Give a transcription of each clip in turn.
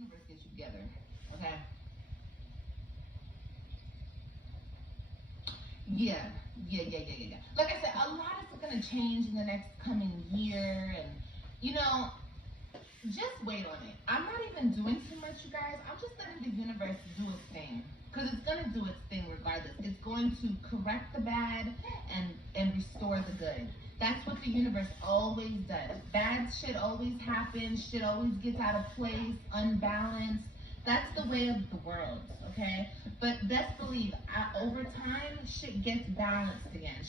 universe gets you together, okay? Yeah. Like I said, a lot is going to change in the next coming year, and you know, just wait on it. I'm not even doing too much, you guys. I'm just letting the universe do its thing, because it's going to do its thing regardless. It's going to correct the bad and restore the good. That's what the universe always does. Bad shit always happens. Shit always gets out of place, unbalanced. That's the way of the world, okay? But best believe, over time, shit gets balanced again.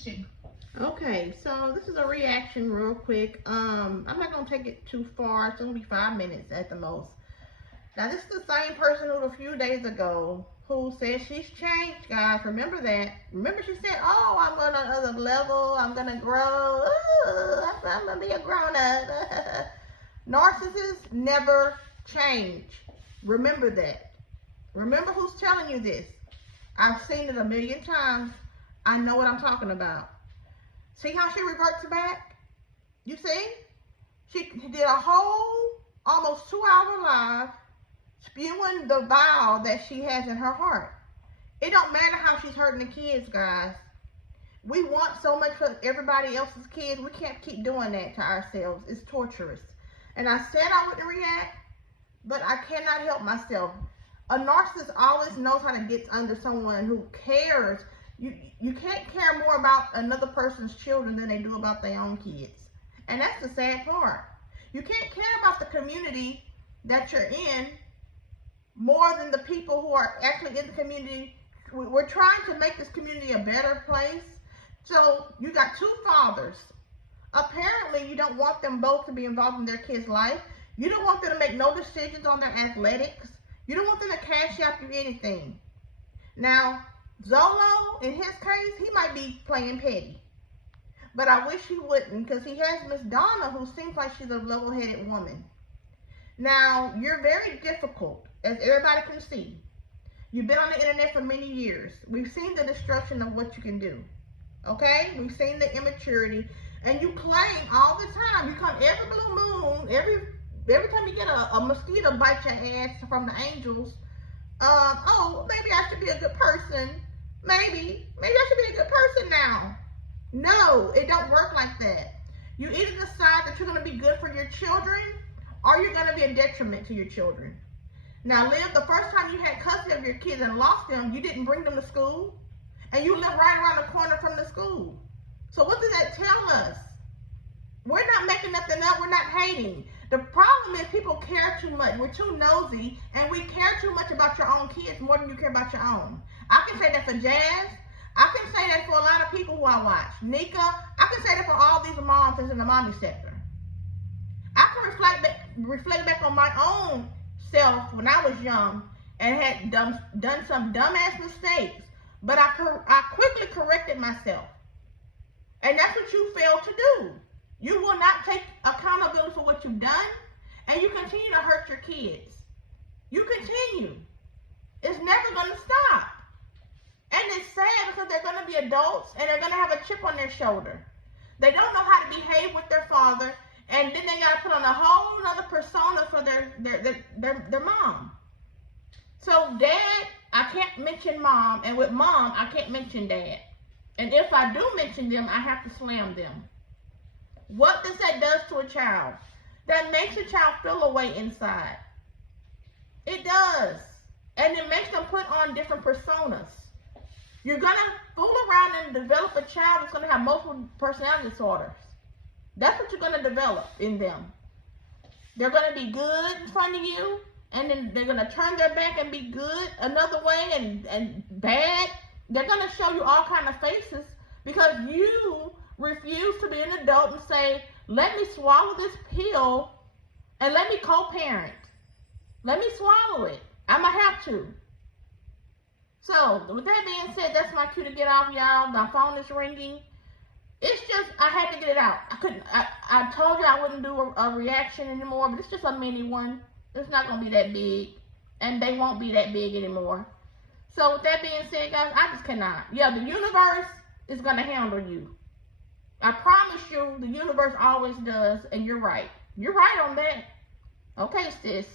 Okay, so this is a reaction real quick. I'm not going to take it too far. It's going to be 5 minutes at the most. Now, this is the same person who a few days ago who said she's changed, guys. Remember that. Remember she said, oh, I'm on another level. I'm going to grow. Ooh, I'm going to be a grown-up. Narcissists never change. Remember that. Remember who's telling you this. I've seen it a million times. I know what I'm talking about. See how she reverts back? You see? She did a whole almost 2-hour live spewing the vow that she has in her heart. It don't matter how she's hurting the kids, guys. We want so much for everybody else's kids. We can't keep doing that to ourselves. It's torturous. And I said I wouldn't react, but I cannot help myself. A narcissist always knows how to get under someone who cares. You can't care more about another person's children than they do about their own kids. And that's the sad part. You can't care about the community that you're in more than the people who are actually in the community. We're trying to make this community a better place. So you got two fathers. Apparently you don't want them both to be involved in their kids' life. You don't want them to make no decisions on their athletics. You don't want them to cash out you anything. Now, Zolo, in his case, he might be playing petty. But I wish he wouldn't, because he has Miss Donna, who seems like she's a level-headed woman. Now, you're very difficult, as everybody can see. You've been on the internet for many years. We've seen the destruction of what you can do. Okay? We've seen the immaturity. And you claim all the time. You come every blue moon, every time you get a mosquito bite your ass from the angels. Oh, maybe I should be a good person. Maybe I should be a good person now. No, it don't work like that. You either decide that you're going to be good for your children, or you're going to be a detriment to your children. Now, Liv, the first time you had custody of your kids and lost them, you didn't bring them to school, and you live right around the corner from the school. So what does that tell us? We're not making nothing up. We're not hating. The problem is people care too much. We're too nosy, and we care too much about your own kids more than you care about your own. I can say that for Jazz. I can say that for a lot of people who I watch. Nika, I can say that for all these moms that's in the mommy sector. I can reflect back on my own self when I was young and had done some dumbass mistakes, but I quickly corrected myself. And that's what you failed to do. You will not take accountability for what you've done, and you continue to hurt your kids. You continue. It's never going to stop. And it's sad because they're going to be adults, and they're going to have a chip on their shoulder. They don't know how to behave with their father, and then they got to put on a whole other persona for their mom. So dad, I can't mention mom, and with mom, I can't mention dad. And if I do mention them, I have to slam them. What does that do to a child? That makes a child feel a way inside. It does. And it makes them put on different personas. You're going to fool around and develop a child that's going to have multiple personality disorders. That's what you're going to develop in them. They're going to be good in front of you, and then they're going to turn their back and be good another way and bad. They're going to show you all kinds of faces because you refuse to be an adult and say, let me swallow this pill and let me co-parent. Let me swallow it. I'm going to have to. So, with that being said, that's my cue to get off, y'all. My phone is ringing. It's just, I had to get it out. I told you I wouldn't do a reaction anymore, but it's just a mini one. It's not going to be that big, and they won't be that big anymore. So, with that being said, guys, I just cannot. Yeah, the universe is going to handle you. I promise you, the universe always does, and you're right. You're right on that. Okay, sis.